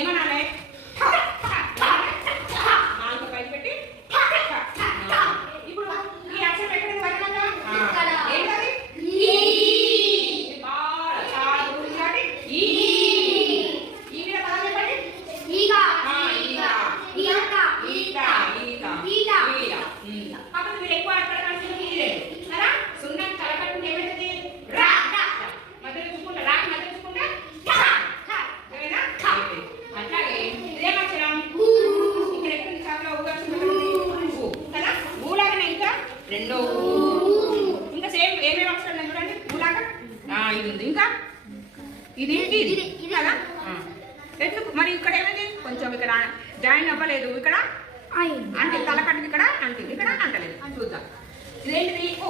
ఏమనాలి? నాలుగు పైకి పెట్టి ఇప్పుడు ఈ అక్షరం ఎక్కడికి పడినాక ఏంటది? రెండో ఇంకా సేమ్ ఏమేమి అక్షరాలు చూడండి. ఊలాగా ఇది ఉంది, ఇంకా ఇది కదా. ఎందుకు మరి ఇక్కడ ఏమైంది? కొంచెం ఇక్కడ జాయిన్ అవ్వలేదు. ఇక్కడ అంటే తలకట్టు ఇక్కడ అంటుంది, ఇక్కడ అంటలేదు. చూద్దాం ఇదేంటిది? ఓ